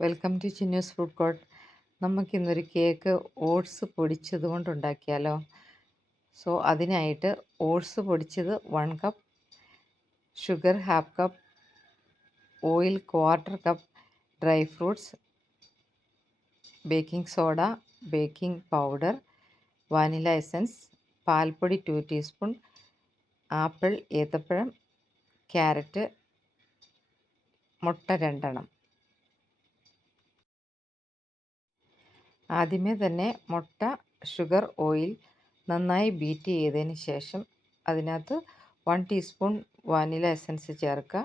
Welcome to Chinnu's food court. നമുക്കിന്നൊരു cake oats പൊടിച്ചത് കൊണ്ട് ഉണ്ടാക്കിയാലോ? അതിനായിട്ട് ഓട്സ് പൊടിച്ചത് 1 cup, sugar 1/2 cup, oil 1/4 cup, dry fruits, baking soda, baking powder, vanilla essence, പാൽപ്പൊടി 2 ടീസ്പൂൺ, ആപ്പിൾ, ഏത്തപ്പഴം, ക്യാരറ്റ്, മുട്ട 2 എണ്ണം. ആദ്യമേ തന്നെ മുട്ട, ഷുഗർ, ഓയിൽ നന്നായി ബീറ്റ് ചെയ്തതിന് ശേഷം അതിനകത്ത് 1 ടീസ്പൂൺ വാനില എസൻസ് ചേർക്കുക.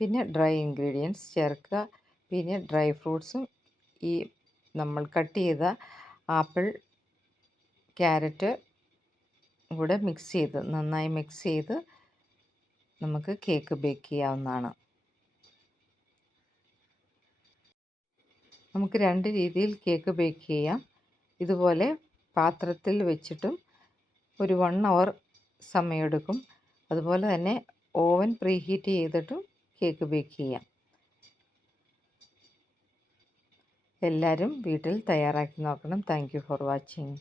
പിന്നെ ഡ്രൈ ഇൻഗ്രീഡിയൻസ് ചേർക്കുക. പിന്നെ ഡ്രൈ ഫ്രൂട്ട്സും ഈ നമ്മൾ കട്ട് ചെയ്ത ആപ്പിൾ, ക്യാരറ്റ് കൂടെ നന്നായി മിക്സ് ചെയ്ത് നമുക്ക് കേക്ക് ബേക്ക് ചെയ്യാവുന്നതാണ്. നമുക്ക് 2 രീതിയിൽ കേക്ക് ബേക്ക് ചെയ്യാം. ഇതുപോലെ പാത്രത്തിൽ വെച്ചിട്ടും ഒരു 1 അവർ സമയമെടുക്കും. അതുപോലെ തന്നെ ഓവൻ പ്രീഹീറ്റ് ചെയ്തിട്ടും കേക്ക് ബേക്ക് ചെയ്യാം. എല്ലാവരും വീട്ടിൽ തയ്യാറാക്കി നോക്കണം. Thank you for watching.